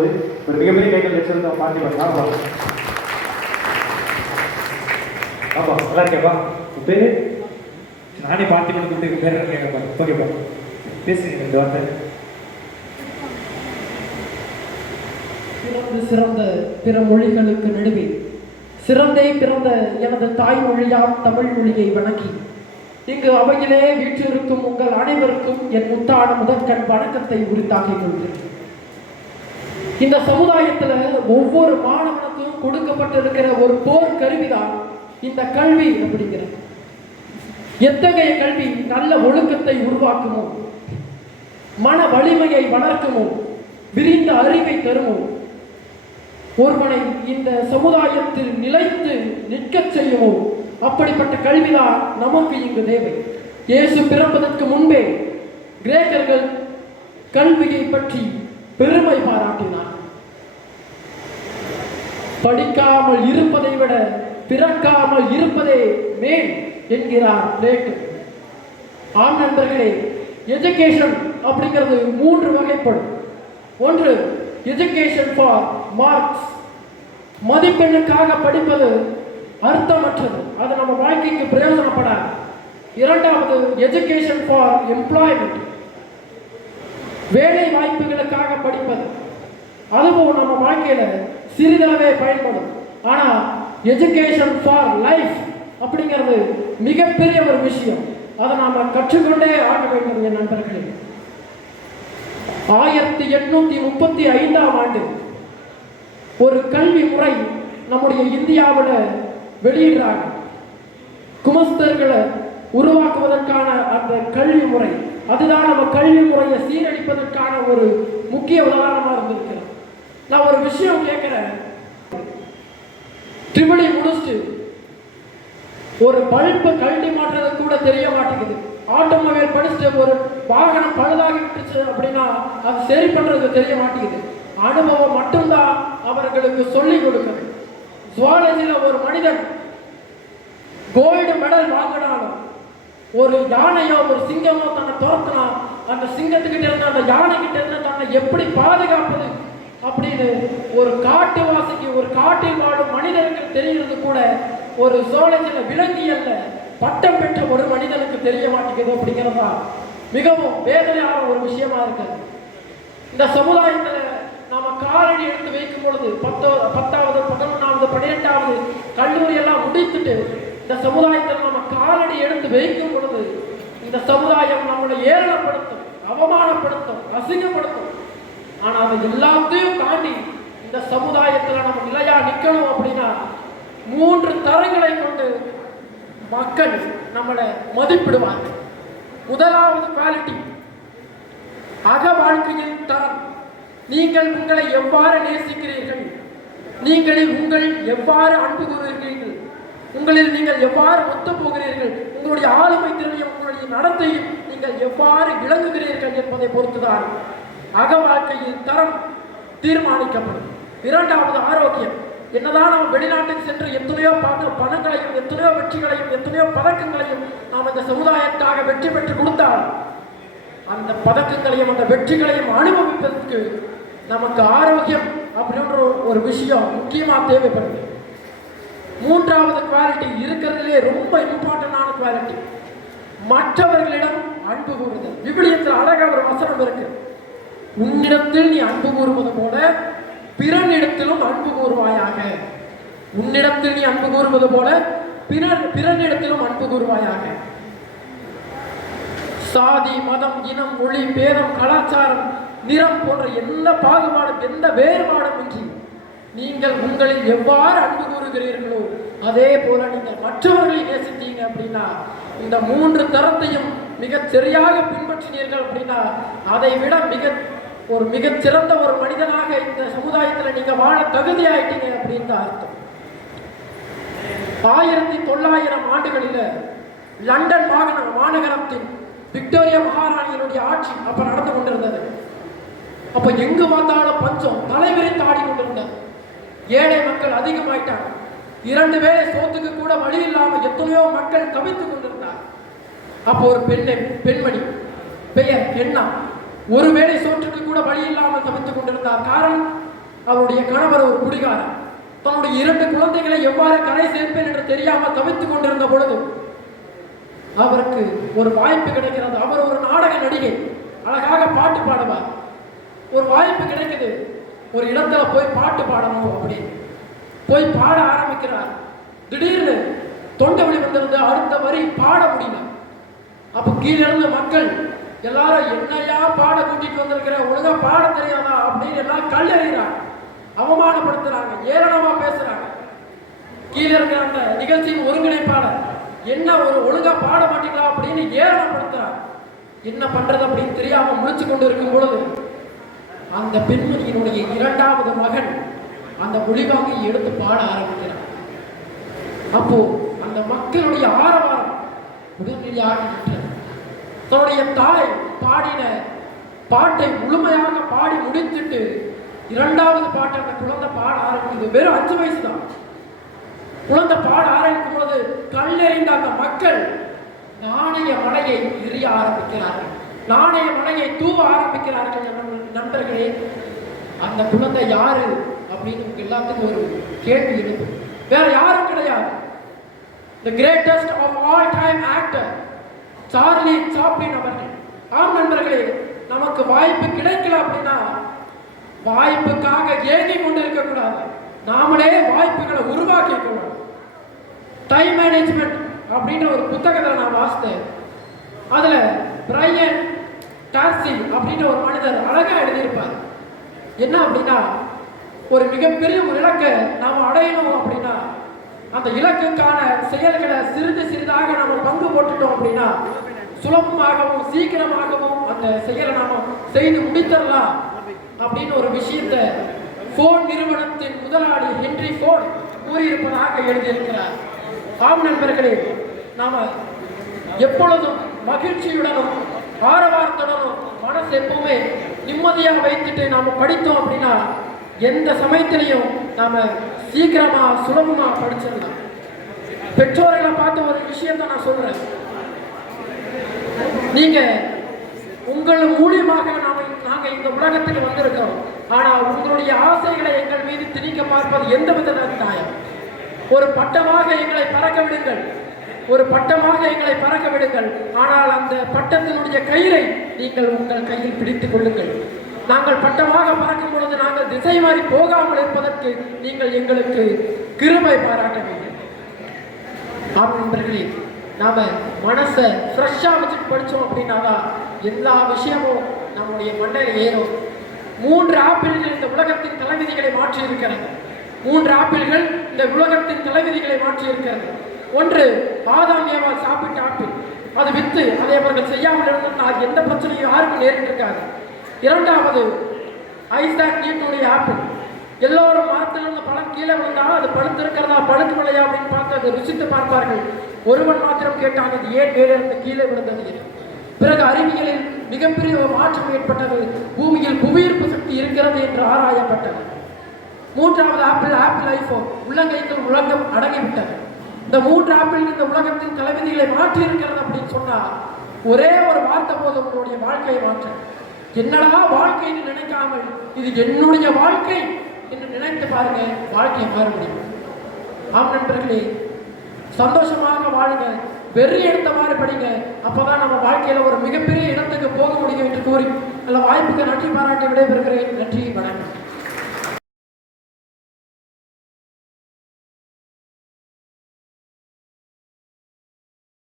போகுது ஒரு மிகப்பெரிய கைகள் வச்சிருந்தோம். பார்ட்டி பண்ணலாம் வா. ஆப்பா நல்லா இருக்கேப்பா உன் பேரு நானே பார்ட்டி பண்ணி கொடுத்து பேர் கேட்கப்பா ஓகேப்பா பேசுங்க இந்த வார்த்தை. பிறந்து சிறந்த பிற மொழிகளுக்கு நடுவே சிறந்தே பிறந்த எனது தாய் தாய்மொழியாம் தமிழ் மொழியை வணங்கி இங்கு அவையிலே வீற்றிருக்கும் உங்கள் அனைவருக்கும் என் முத்தான முதற்கண் வணக்கத்தை உரித்தாக்கிக் கொள்கிறேன். இந்த சமுதாயத்துல ஒவ்வொரு மாணவனுக்கும் கொடுக்கப்பட்டிருக்கிற ஒரு போர் கருவிதான் இந்த கல்வி அப்படிங்கிறது. எத்தகைய கல்வி? நல்ல ஒழுக்கத்தை உருவாக்குமோ? மன வலிமையை வளர்க்குமோ? விரிந்த அறிவை தருமோ? ஒருவனை இந்த சமுதாயத்தில் நிலைத்து நிற்கச் செய்யுமோ? அப்படிப்பட்ட கல்விதான் நமக்கு இங்கு தேவை. இயேசு பிறப்பதற்கு முன்பே கிரேக்கர்கள் கல்வியை பற்றி பெருமை பாராட்டினார். படிக்காமல் இருப்பதை விட பிறக்காமல் இருப்பதே மேல் என்கிறார் பிளேட்டு ஆம் நண்பர்களே எஜுகேஷன் அப்படிங்கிறது மூன்று வகைப்படும். ஒன்று எஜுகேஷன் ஃபார் மார்க்ஸ் மதிப்பெண்ணுக்காக படிப்பது அர்த்தமற்றது. அது நம்ம வாழ்க்கைக்கு பிரயோஜனப்படாது. இரண்டாவது எஜுகேஷன் ஃபார் எம்ப்ளாய்மெண்ட் வேலை வாய்ப்புகளுக்காக படிப்பது. அதுவும் நம்ம வாழ்க்கையில சிறிதளவே பயன்படும். ஆனா எஜுகேஷன் ஃபார் லைஃப் அப்படிங்கிறது மிகப்பெரிய ஒரு விஷயம். அதை நாம் கற்றுக்கொண்டே ஆக வேண்டும் என் நண்பர்களே. ஆயிரத்தி எட்நூத்தி முப்பத்தி ஐந்தாம் ஆண்டு ஒரு கல்வி முறை நம்முடைய இந்தியாவில் வெளியிடுறாங்க. குமஸ்தர்களை உருவாக்குவதற்கான அந்த கல்வி முறை அதுதான் நம்ம கல்வி முறையை சீரழிப்பதற்கான ஒரு முக்கிய உதாரணமாக இருந்திருக்கிறது. நான் ஒரு விஷயம் கேட்குறேன். ட்ரிபிளி முடிச்சுட்டு ஒரு பல்பை கழட்டி மாட்டுறது கூட தெரிய மாட்டேங்குது. ஆட்டோமொபைல் படிச்சுட்டு ஒரு வாகனம் பழுதாகிட்டுச்சு அப்படின்னா அது சரி பண்ணுறது தெரிய மாட்டேங்குது. அனுபவம் மட்டும்தான் அவர்களுக்கு சொல்லி கொடுக்குது சுவாலஜியில் ஒரு மனிதன் கோல்டு மெடல் வாங்கினாலும் ஒரு யானையோ ஒரு சிங்கமோ தன்னை துரத்தினா அந்த சிங்கத்துக்கிட்ட இருந்து அந்த யானை கிட்ட இருந்து தன்னை எப்படி பாதுகாப்பது அப்படின்னு ஒரு காட்டு வாசிக்கு ஒரு காட்டில் வாழும் மனிதனுக்கு தெரிகிறது கூட ஒரு சோழத்தில் விலங்கியல்ல பட்டம் பெற்ற ஒரு மனிதனுக்கு தெரிய மாட்டேங்குது அப்படிங்கிறதா மிகவும் வேதனையான ஒரு விஷயமா இருக்கு. இந்த சமுதாயத்துல நாம காலடி எடுத்து வைக்கும் பொழுது பத்தோ பத்தாவது பதினொன்றாவது பன்னிரெண்டாவது கல்லூரி எல்லாம் முடித்துட்டு இந்த சமுதாயத்தில் நம்ம காலடி எடுத்து வைக்கும் பொழுது இந்த சமுதாயம் நம்மளை ஏளனப்படுத்தும் அவமானப்படுத்தும் அசிங்கப்படுத்தும். ஆனா அதை எல்லாத்தையும் தாண்டி இந்த சமுதாயத்துல நம்ம நிலையா நிக்கணும் அப்படின்னா மூன்று தரங்களை கொண்டு மக்கள் நம்மளை மதிப்பிடுவாங்க. முதலாவது குவாலிட்டி அக வாழ்க்கையின் தரம். நீங்கள் உங்களை எவ்வாறு நேசிக்கிறீர்கள்? நீங்கள் உங்கள் எவ்வாறு அன்பு உங்களில் நீங்கள் எவ்வாறு ஒத்து போகிறீர்கள்? உங்களுடைய ஆளுமை திறமையும் உங்களுடைய நடத்தையும் நீங்கள் எவ்வாறு விளங்குகிறீர்கள் என்பதை பொறுத்துதான் அக வாழ்க்கையில் தரம் தீர்மானிக்கப்படும். இரண்டாவது ஆரோக்கியம். என்னதான் நாம் வெளிநாட்டுக்கு சென்று எத்தனையோ பண பணங்களையும் எத்தனையோ வெற்றிகளையும் எத்தனையோ பதக்கங்களையும் நாம் இந்த சமுதாயத்துக்காக வெற்றி பெற்று கொடுத்தால் அந்த பதக்கங்களையும் அந்த வெற்றிகளையும் அனுபவிப்பதற்கு நமக்கு ஆரோக்கியம் அப்படின்ற ஒரு விஷயம் முக்கியமாக தேவைப்படுது. மூன்றாவது குவாலிட்டி இருக்கிறதுலே ரொம்ப இம்பார்ட்டண்டான குவாலிட்டி மற்றவர்களிடம் அன்பு கூறுதல் விவிலியத்தில் அழகாக ஒரு வசனம் இருக்கு. உன்னிடத்தில் நீ அன்பு கூறுவது போல பிறனிடத்திலும் அன்பு கூறுவாயாக. உன்னிடத்தில் நீ அன்பு கூறுவது போல பிறர் பிறனிடத்திலும் அன்பு கூறுவாயாக. சாதி மதம் இனம் மொழி பேதம் கலாச்சாரம் நிறம் போன்ற எந்த பாகுபாடும் எந்த வேறுபாடும் இன்றி நீங்கள் உங்களில் எவ்வாறு அன்பு கூறுகிறீர்களோ அதே போல நீங்கள் மற்றவர்களை நேசித்தீங்க அப்படின்னா இந்த மூன்று தரத்தையும் மிகச் சரியாக பின்பற்றினீர்கள் அப்படின்னா அதை விட மிக ஒரு மிகச் சிறந்த ஒரு மனிதனாக இந்த சமுதாயத்தில் நீங்க வாழ தகுதி ஆயிட்டீங்க அப்படின்னு தான் அர்த்தம். ஆயிரத்தி தொள்ளாயிரம் ஆண்டுகளில் லண்டன் மாகாண மாநகரத்தின் விக்டோரியா மகாராணியினுடைய ஆட்சி அப்ப நடந்து கொண்டிருந்தது. அப்ப எங்கு பார்த்தாலும் பஞ்சம் தலைவிரித்து ஆடி கொண்டிருந்தது ஏழை மக்கள் அதிகமாயிட்டாங்க. இரண்டு வேளை சோத்துக்கு கூட வழி இல்லாமல் எத்தனையோ மக்கள் தவித்துக் கொண்டிருந்தார் அப்போ ஒரு பெண்ணை பெண்மணி பெயர் என்ன? ஒரு வேளை சோற்றுக்கு கூட வழி இல்லாமல் தவித்துக் கொண்டிருந்தார். காரணம் அவருடைய கணவர் ஒரு குடிகாரர். தன்னுடைய இரண்டு குழந்தைகளை எவ்வாறு கரை சேர்ப்பேன் என்று தெரியாமல் தவித்துக் கொண்டிருந்த பொழுது அவருக்கு ஒரு வாய்ப்பு கிடைக்கிறது. அவர் ஒரு நாடக நடிகை. அழகாக பாட்டு பாடுவார். ஒரு வாய்ப்பு கிடைக்குது. ஒரு இடத்துல போய் பாட்டு பாடணும் அப்படி. போய் பாட ஆரம்பிக்கிறார். திடீர்னு தொண்டை வலி வந்திருந்து அடுத்த வரி பாட முடியல. அப்ப கீழே இருந்த மக்கள் எல்லாரும் என்னையா பாட கூட்டிட்டு வந்திருக்கிற? ஒழுங்கா பாட தெரியாதா? அப்படின்னு எல்லாம் கல்லெறிகிறாங்க. அவமானப்படுத்துறாங்க. ஏளனமா பேசுறாங்க. கீழே இருக்கிற அந்த நிகழ்ச்சியின் ஒருங்கிணைப்பாளர் என்ன ஒரு ஒழுங்கா பாட மாட்டீங்களா? அப்படின்னு ஏளனப்படுத்துறார். என்ன பண்றது? அப்படின்னு தெரியாம முழிச்சு கொண்டு இருக்கும் பொழுது அந்த பெண்மணியினுடைய இரண்டாவது மகன் அந்த ஒளிவாங்கியை எடுத்து பாட ஆரம்பிக்கிறார். அப்போ அந்த மக்களுடைய ஆரவாரம் உடனடியாக நின்றது. தன்னுடைய தாய் பாடின பாட்டை முழுமையாக பாடி முடித்துட்டு இரண்டாவது பாட்டை அந்த குழந்தை பாட ஆரம்பிக்குது. வெறும் அஞ்சு வயசு தான். குழந்தை பாட ஆரம்பிக்கும் பொழுது கல்லெறிந்த அந்த மக்கள் நாணய மலையை எரிய ஆரம்பிக்கிறார்கள். நாணய மனையை தூவ ஆரம்பிக்கிறார்கள் நண்பர்களே. அந்த குழந்தை யாரு அப்படின்னு உங்க எல்லாத்துக்கும் ஒரு கேள்வி எழுது வேற யாரும் கிடையாது. The greatest of all time actor Charlie Chaplin அவர்கள். ஆம் நண்பர்களே நமக்கு வாய்ப்பு கிடைக்கல அப்படின்னா வாய்ப்புக்காக ஏங்கி கொண்டு இருக்கக்கூடாது நாமளே வாய்ப்புகளை உருவாக்கி கொள்ளணும். டைம் மேனேஜ்மெண்ட் அப்படின்ற ஒரு புத்தகத்தை நான் வாசித்தேன். அதில் பிரையன் டார்சி அப்படின்ற ஒரு மனிதர் அழகா எழுதியிருப்பார். என்ன அப்படின்னா ஒரு மிகப்பெரிய ஒரு இலக்கை நாம் அடையணும் அப்படின்னா அந்த இலக்குக்கான செயல்களை சிறிது சிறிதாக நம்ம பங்கு போட்டுட்டோம் அப்படின்னா சுலபமாகவும் சீக்கிரமாகவும் அந்த செயலை நாம் செய்து முடித்தரலாம் அப்படின்னு ஒரு விஷயத்தை ஃபோன் நிறுவனத்தின் முதலாளி ஹென்றி ஃபோன் கூறியிருப்பதாக எழுதியிருக்கிறார். ஆம் நண்பர்களே நாம் எப்பொழுதும் மகிழ்ச்சியுடனும் ஆரவாரத்துடனும் மனசு எப்பவுமே நிம்மதியாக வைத்துட்டு நாம் படித்தோம் அப்படின்னா எந்த சமயத்திலையும் நாம் சீக்கிரமாக சுலபமாக படிச்சிடலாம். பெற்றோர்களை பார்த்து ஒரு விஷயத்தை நான் சொல்கிறேன் நீங்கள் உங்கள் மூலியமாக நாம் நாங்கள் இந்த உலகத்துக்கு வந்திருக்கிறோம். ஆனால் உங்களுடைய ஆசைகளை எங்கள் மீது திணிக்க பார்ப்பது எந்த வித தாயம் ஒரு பட்டமாக எங்களை பறக்க விடுங்கள். ஒரு பட்டமாக எங்களை பறக்க விடுங்கள். ஆனால் அந்த பட்டத்தினுடைய கயிறை நீங்கள் உங்கள் கையில் பிடித்துக் கொள்ளுங்கள். நாங்கள் பட்டமாக பறக்கும் பொழுது நாங்கள் திசை மாறி போகாமல் இருப்பதற்கு நீங்கள் எங்களுக்கு கிருமை பாராட்ட வேண்டும். ஆம் நண்பர்களே நாம மனசை ஃப்ரெஷ்ஷாக வச்சுட்டு படித்தோம் அப்படின்னா தான் எல்லா விஷயமும் நம்முடைய மண்டையில் ஏறும். மூன்று ஆப்பிள்கள் இந்த உலகத்தின் தலைவிதிகளை மாற்றி இருக்கிறது மூன்று ஆப்பிள்கள் இந்த உலகத்தின் தலைவிதிகளை மாற்றி இருக்கிறது ஒன்று ஆதாம் ஏவா சாப்பிட்ட ஆப்பிள். அது விற்று அதை அவர்கள் செய்யாமல் இருந்தால் எந்த பிரச்சனையும் யாருக்கும் நேரிட்டிருக்காது. இரண்டாவது ஐசாக் நியூட்டனுடைய ஆப்பிள். எல்லோரும் மரத்திலிருந்து பழம் கீழே விழுந்தால் அது படுத்திருக்கிறதா படுக்கவில்லையா அப்படின்னு பார்த்து அதை ருசித்து பார்ப்பார்கள். ஒருவன் மாத்திரம் கேட்டான் இது ஏன் மேலே இருந்து கீழே விழுந்தது? என்று. பிறகு அறிவியலில் மிகப்பெரிய ஒரு மாற்றம் ஏற்பட்டது. பூமியில் புவியீர்ப்பு சக்தி இருக்கிறது என்று ஆராயப்பட்டது. மூன்றாவது ஆப்பிள் ஆப்பிள் ஐஃபோன் உள்ளங்கைக்குள் உலகம் அடங்கிவிட்டது. இந்த மூன்று ஆப்பிள் இந்த உலகத்தின் தலைவிதிகளை மாற்றி இருக்கிறது அப்படின்னு சொன்னா ஒரே ஒரு வார்த்தை போதும் உங்களுடைய வாழ்க்கையை மாற்ற. என்னடா வாழ்க்கைன்னு நினைக்காமல் இது என்னுடைய வாழ்க்கை என்று நினைத்து பாருங்க வாழ்க்கையை மாற முடியும். ஆம் நண்பர்களே சந்தோஷமாக வாழுங்க வெறி எடுத்த மாதிரி படிங்க அப்போதான் நம்ம வாழ்க்கையில் ஒரு மிகப்பெரிய இடத்துக்கு போக முடியும் என்று கூறி நல்ல வாய்ப்புக்கு நன்றி பாராட்டி விடைபெறுகிறேன். நன்றி வணக்கம்.